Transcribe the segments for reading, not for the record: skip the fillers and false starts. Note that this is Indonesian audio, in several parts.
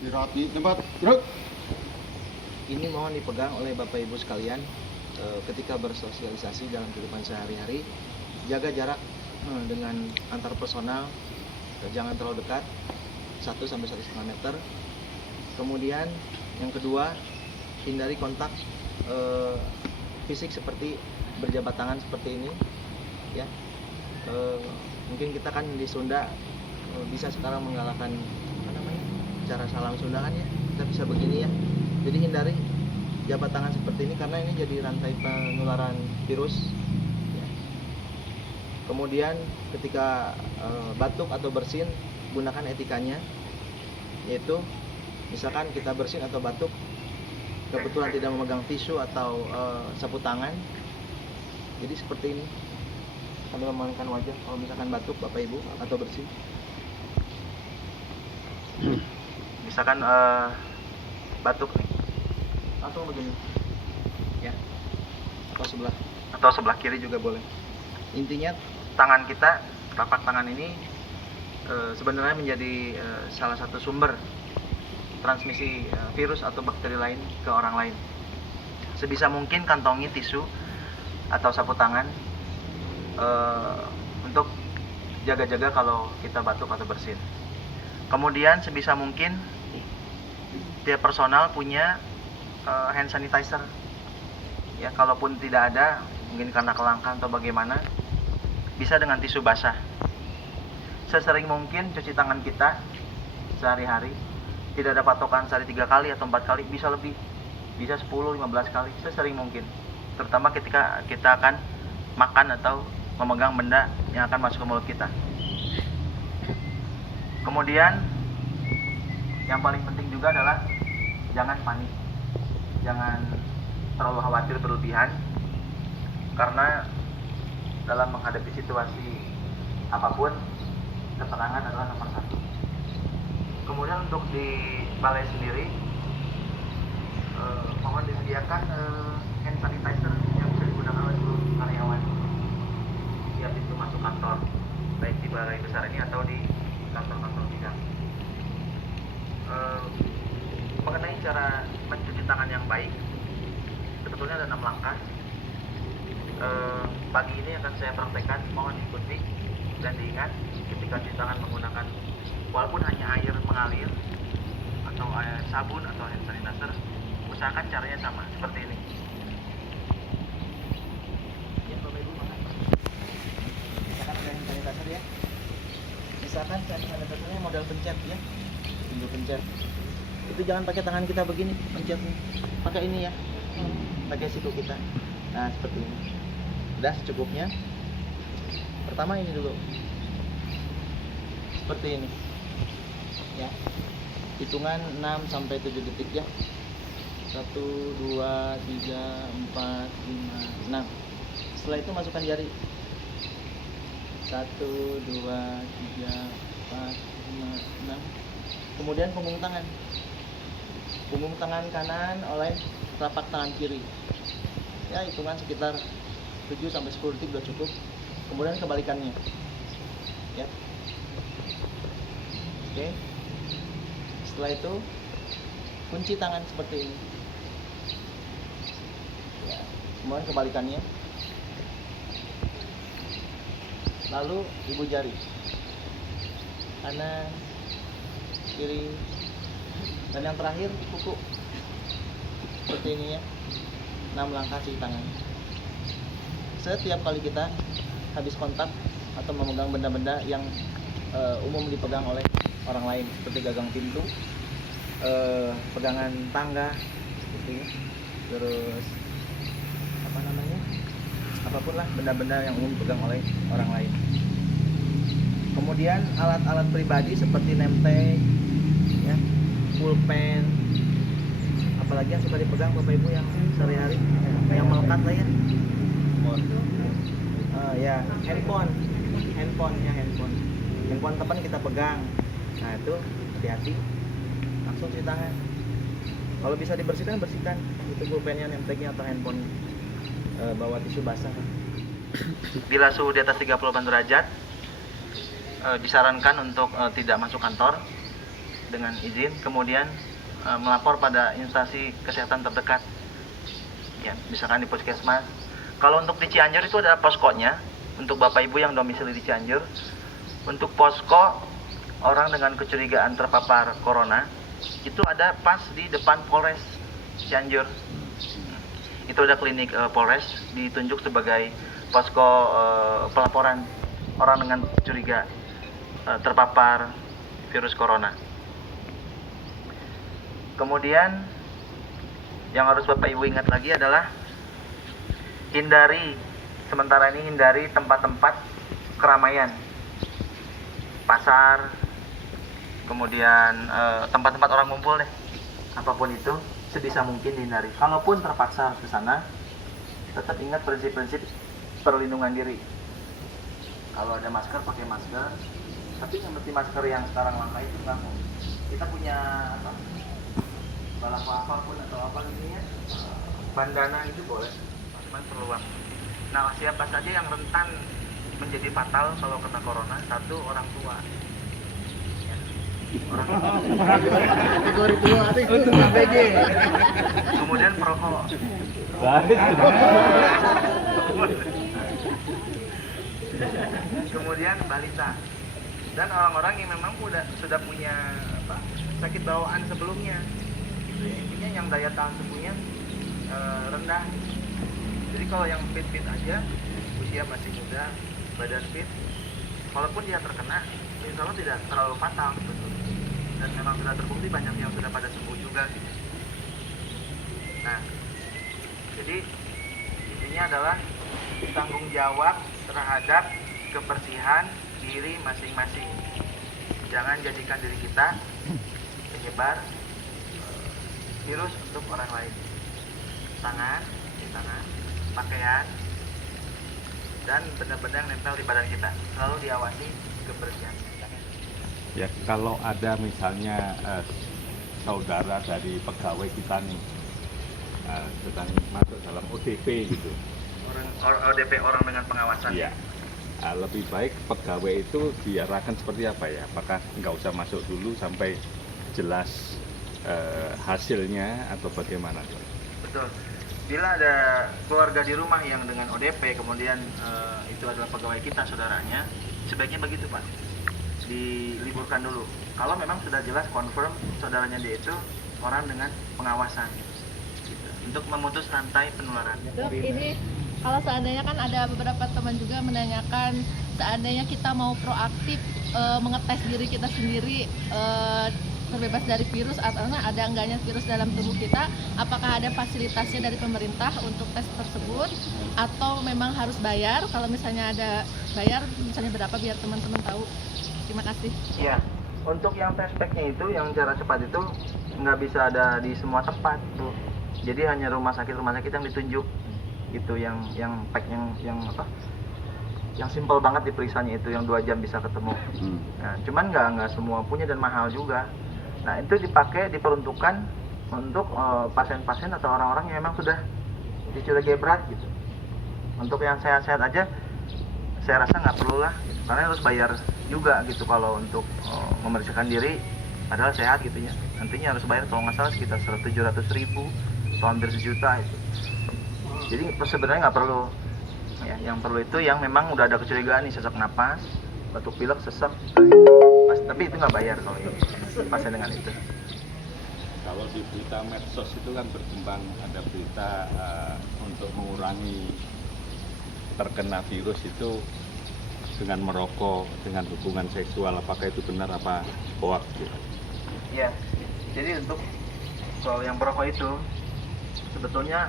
Dirapi tempat gerak. Ini mohon dipegang oleh Bapak Ibu sekalian ketika bersosialisasi dalam kehidupan sehari-hari. Jaga jarak dengan antar personal, jangan terlalu dekat, 1-1,5 meter. Kemudian yang kedua, hindari kontak fisik seperti berjabat tangan seperti ini, ya. Mungkin kita kan di Sunda bisa sekarang menggalakkan cara salam Sunda kan ya, kita bisa begini ya. Jadi hindari jabat tangan seperti ini karena ini jadi rantai penularan virus ya. Kemudian ketika batuk atau bersin, gunakan etikanya, yaitu misalkan kita bersin atau batuk kebetulan tidak memegang tisu atau sapu tangan, jadi seperti ini sambil memalingkan wajah kalau misalkan batuk Bapak Ibu atau bersin. Misalkan batuk nih, langsung begini ya, atau sebelah kiri juga boleh. Intinya tangan kita, telapak tangan ini sebenarnya menjadi salah satu sumber transmisi virus atau bakteri lain ke orang lain. Sebisa mungkin kantongi tisu atau sapu tangan untuk jaga-jaga kalau kita batuk atau bersin. Kemudian sebisa mungkin tiap personal punya hand sanitizer. Ya, kalaupun tidak ada, mungkin karena kelangkaan atau bagaimana, bisa dengan tisu basah. Sesering mungkin cuci tangan kita sehari-hari. Tidak ada patokan sehari 3 kali atau 4 kali, bisa lebih, bisa 10-15 kali, sesering mungkin. Terutama ketika kita akan makan atau memegang benda yang akan masuk ke mulut kita. Kemudian yang paling penting juga adalah jangan panik, jangan terlalu khawatir berlebihan, karena dalam menghadapi situasi apapun, ketenangan adalah nomor 1. Kemudian untuk di balai sendiri, mohon disediakan hand sanitizer yang bisa digunakan oleh seluruh karyawan setiap pintu masuk kantor, baik di balai besar ini atau di kantor-kantor bidang. Mengenai cara mencuci tangan yang baik, sebetulnya ada 6 langkah. Pagi ini akan saya praktekkan, mohon ikuti dan diingat ketika cuci tangan menggunakan walaupun hanya air mengalir atau air sabun atau hand sanitizer, usahakan caranya sama seperti ini. Ya, Bapak Ibu, misalkan ada hand sanitizer ya. Misalkan hand sanitizernya model pencet ya, tinggal pencet. Itu jangan pakai tangan kita begini pencetnya, pakai ini ya, pakai siku kita. Nah seperti ini. Udah secukupnya. Pertama ini dulu, seperti ini ya, hitungan 6-7 detik ya. 1, 2, 3, 4, 5, 6. Setelah itu masukkan jari 1, 2, 3, 4, 5, 6. Kemudian punggung tangan kanan oleh telapak tangan kiri ya, hitungan sekitar 7-10 detik udah cukup. Kemudian kebalikannya ya. Oke. Setelah itu kunci tangan seperti ini ya, kemudian kebalikannya, lalu ibu jari kanan kiri, dan yang terakhir kuku seperti ini ya. 6 langkah cuci tangan. Setiap kali kita habis kontak atau memegang benda-benda yang umum dipegang oleh orang lain seperti gagang pintu, pegangan tangga gitu ya. Terus apapun lah benda-benda yang umum dipegang oleh orang lain. Kemudian alat-alat pribadi seperti name tag ya, pulpen, apalagi yang suka dipegang Bapak Ibu yang sehari-hari yang melekat lah ya. Ya, handphone teman kita pegang. Nah itu hati-hati, langsung cuci tangan. Kalau bisa dibersihkan, bersihkan itu pulpennya, name tagnya atau handphone, bawa tisu basah. Bila suhu di atas 38 derajat, disarankan untuk tidak masuk kantor. dengan izin, kemudian melapor pada instansi kesehatan terdekat, ya, misalkan di puskesmas. Kalau untuk di Cianjur itu ada poskonya untuk Bapak Ibu yang domisili di Cianjur. Untuk posko orang dengan kecurigaan terpapar corona itu ada pas di depan Polres Cianjur. Itu ada klinik Polres ditunjuk sebagai posko pelaporan orang dengan curiga terpapar virus corona. Kemudian yang harus Bapak Ibu ingat lagi adalah hindari tempat-tempat keramaian, pasar, kemudian tempat-tempat orang ngumpul deh, apapun itu sebisa mungkin dihindari. Kalaupun terpaksa ke sana, tetap ingat prinsip-prinsip perlindungan diri. Kalau ada masker, pakai masker. Tapi seperti masker yang sekarang langka itu enggak. Kita punya apa? Balapa apapun atau apa gitu ya, bandana itu boleh, cuman perlu waktu. Nah, siapa saja yang rentan menjadi fatal kalau kena corona? Satu, orang tua. Ya. Orang kategori tua itu ABG. Kemudian perokok. Kemudian balita. Dan orang-orang yang memang sudah punya sakit bawaan sebelumnya. Intinya yang daya tahan tubuhnya rendah. Jadi kalau yang fit-fit aja, usia masih muda, badan fit, walaupun dia terkena, insya Allah tidak terlalu fatal, betul. Dan memang sudah terbukti banyak yang sudah pada sembuh juga. Nah, jadi intinya adalah tanggung jawab terhadap kebersihan diri masing-masing. Jangan jadikan diri kita penyebar virus untuk orang lain. Tangan, pakaian, dan benda-benda yang nempel di badan kita selalu diawasi kebersihan. Ya, kalau ada misalnya saudara dari pegawai kita nih sedang masuk dalam ODP gitu. ODP, orang dengan pengawasan. Iya. Lebih baik pegawai itu diarahkan seperti apa ya? Apakah nggak usah masuk dulu sampai jelas hasilnya atau bagaimana? Betul. Bila ada keluarga di rumah yang dengan ODP, kemudian itu adalah pegawai kita, saudaranya, sebaiknya begitu Pak, diliburkan dulu. Kalau memang sudah jelas confirm saudaranya dia itu orang dengan pengawasan, gitu, untuk memutus rantai penularan. Dok, ini kalau seandainya kan ada beberapa teman juga menanyakan, seandainya kita mau proaktif mengetes diri kita sendiri terbebas dari virus atau ada enggaknya virus dalam tubuh kita, apakah ada fasilitasnya dari pemerintah untuk tes tersebut atau memang harus bayar? Kalau misalnya ada bayar, misalnya berapa biar teman-teman tahu. Terima kasih. Iya, untuk yang tes packnya itu, yang cara cepat itu nggak bisa ada di semua tempat tuh. Jadi hanya rumah sakit yang ditunjuk gitu, yang pack yang apa? Yang simpel banget diperiksanya itu, yang 2 jam bisa ketemu. Nah, cuman nggak semua punya dan mahal juga. Nah, itu diperuntukkan untuk pasien-pasien atau orang-orang yang memang sudah dicurigai berat gitu. Untuk yang sehat-sehat aja, saya rasa nggak perlu lah, gitu. Karena harus bayar juga gitu kalau untuk memeriksakan diri, padahal sehat gitu ya. Nantinya harus bayar kalau nggak salah sekitar 700.000 atau hampir 1 juta itu. Jadi sebenarnya nggak perlu. Ya, yang perlu itu yang memang udah ada kecurigaan nih, sesak napas, batuk pilek, sesek. Tapi itu nggak bayar kalau ini pasien dengan itu. Kalau di berita medsos itu kan berkembang ada berita untuk mengurangi terkena virus itu dengan merokok, dengan hubungan seksual. Apakah itu benar apa hoax? Ya, jadi untuk soal yang perokok itu sebetulnya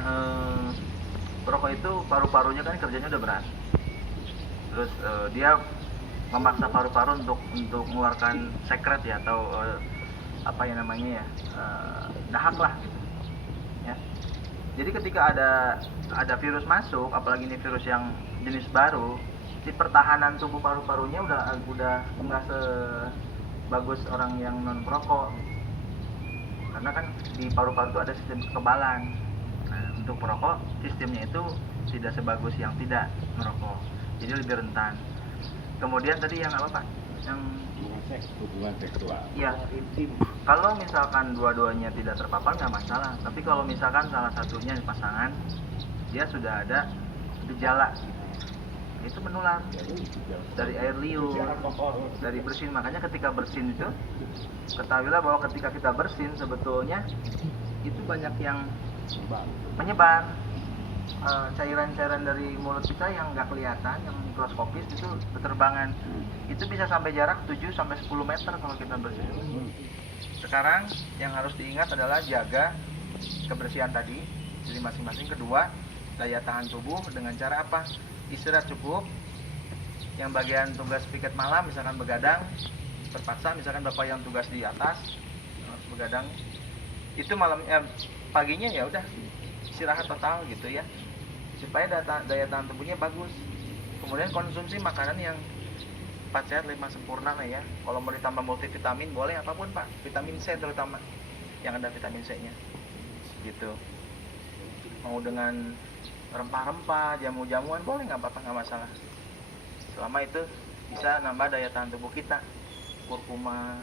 perokok itu paru-parunya kan kerjanya udah berat. Terus dia memaksa paru-paru untuk mengeluarkan sekret ya, atau apa yang namanya ya, dahak lah ya. Jadi ketika ada virus masuk, apalagi ini virus yang jenis baru, di pertahanan tubuh paru-parunya udah nggak sebagus orang yang non perokok, karena kan di paru-paru itu ada sistem kekebalan. Nah, untuk perokok sistemnya itu tidak sebagus yang tidak merokok, jadi lebih rentan. Kemudian tadi yang apa Pak? yang hubungan seksual. ya kalau misalkan dua-duanya tidak terpapar nggak masalah, tapi kalau misalkan salah satunya pasangan dia sudah ada gejala gitu, itu menular dari air liur, dari bersin. Makanya ketika bersin itu ketahuilah bahwa ketika kita bersin sebetulnya itu banyak yang menyebar. Cairan-cairan dari mulut kita yang nggak kelihatan, yang mikroskopis itu berterbangan. Itu bisa sampai jarak 7 sampai 10 meter kalau kita bersin. Sekarang yang harus diingat adalah jaga kebersihan tadi diri masing-masing. Kedua, daya tahan tubuh dengan cara apa? Istirahat cukup. Yang bagian tugas piket malam misalkan begadang, terpaksa misalkan Bapak yang tugas di atas harus begadang, itu paginya ya udah istirahat total gitu ya, supaya daya tahan tubuhnya bagus. Kemudian konsumsi makanan yang 4 sehat 5 sempurna lah ya. Kalau mau ditambah multivitamin boleh, apapun Pak, vitamin C terutama yang ada vitamin C nya gitu. Mau dengan rempah-rempah, jamu-jamuan boleh, nggak apa-apa, nggak masalah, selama itu bisa nambah daya tahan tubuh kita. Kurkuma,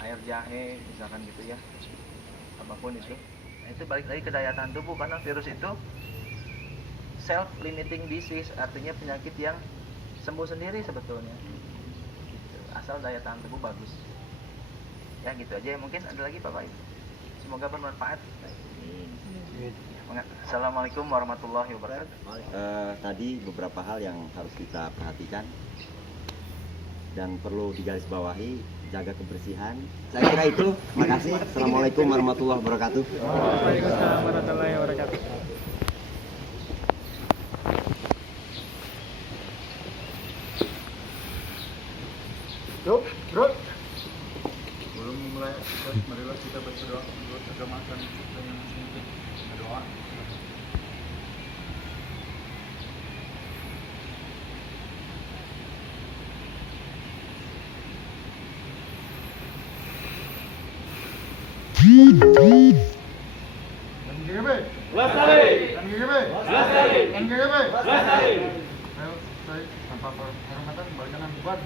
air jahe misalkan gitu ya, apapun itu. Nah, itu balik lagi ke daya tahan tubuh, karena virus itu self limiting disease, artinya penyakit yang sembuh sendiri sebetulnya gitu, asal daya tahan tubuh bagus ya. Gitu aja ya, mungkin ada lagi Bapak Ibu, semoga bermanfaat. Assalamualaikum warahmatullahi wabarakatuh. Tadi beberapa hal yang harus kita perhatikan dan perlu digarisbawahi, jaga kebersihan. Saya kira itu. Terima kasih. Assalamualaikum warahmatullahi wabarakatuh. Waalaikumsalam warahmatullahi wabarakatuh. Yuk, bro. Belum mulai, marilah kita berdoa menurut agama dan yang penting berdoa. NGB. Lestari. NGB. Lestari. NGB. Lestari. Ayo, baik. Tanpa penghormatan, kembalikan buat.